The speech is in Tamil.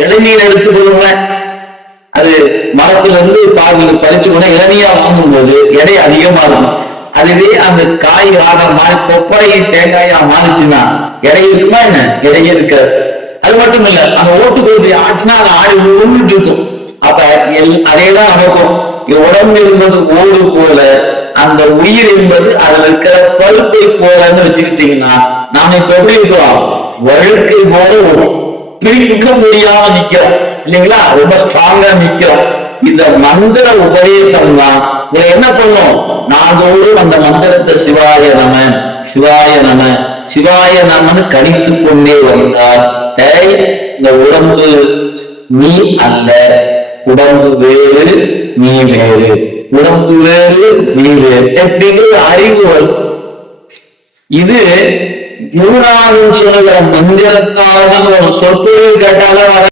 இளநீர் எடுத்து போடுங்களேன் அது மரத்துல இருந்து பாதியில் பறிச்சு கூட வாங்கும் வாங்கும்போது எடை அதிகமா இருக்கும் அதுவே அந்த காய் ஆகிற மாதிரி கொப்பரை தேங்காயா மாறிச்சுன்னா எடை இருக்குமா என்ன? எடையே இருக்காது. அது மட்டும் இல்ல அந்த ஓட்டுக்கோட்டை ஆட்டினா அது ஆடி உருண்டு இருக்கும். அப்ப எல் அதேதான் நடக்கும். உடம்பு என்பது ஓடு போல அந்த உயிர் என்பது அதுல இருக்கிற பருப்பை போலன்னு வச்சுக்கிட்டீங்கன்னா நாம இப்ப எப்படி இருக்கிறோம் வழுக்கை போல ஒரு பிரிக்க முடியாம நிக்கிறோம். இல்லைங்களா? ரொம்ப ஸ்ட்ராங்கா நிக்கிறோம். இந்த மந்திர உபதேசம் தான் இதை என்ன பண்ணும்? நாள்தோறும் அந்த மந்திரத்தை சிவாய நம சிவாய நம சிவாய நமன்னு கணித்து கொண்டே வந்தால் டேய், இந்த உடம்பு நீ அல்ல. உடம்பு வேறு நீ வேறு. உடம்பு வேறு நீ வேறு. எப்படிங்கிறது அறிவு வரும் இது குருநாதன் சொல்லுகிற மந்திரத்தால் ஒரு சொற்பொழிவு கேட்டாலும் வர